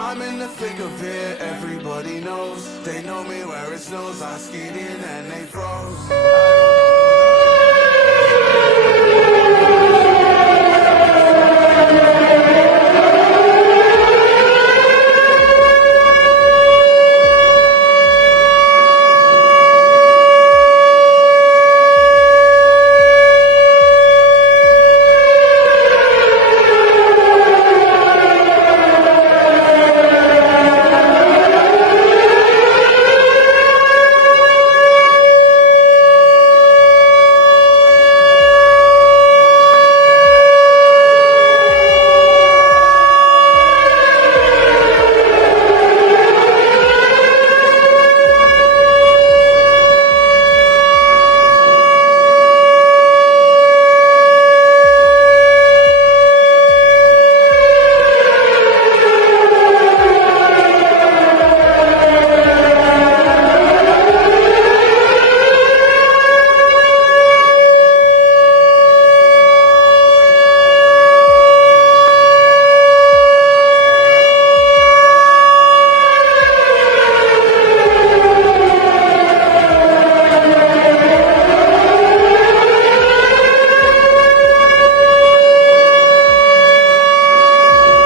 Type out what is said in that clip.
I'm in the thick of it, everybody knows. They know me where it snows. I skied in and they froze. I don't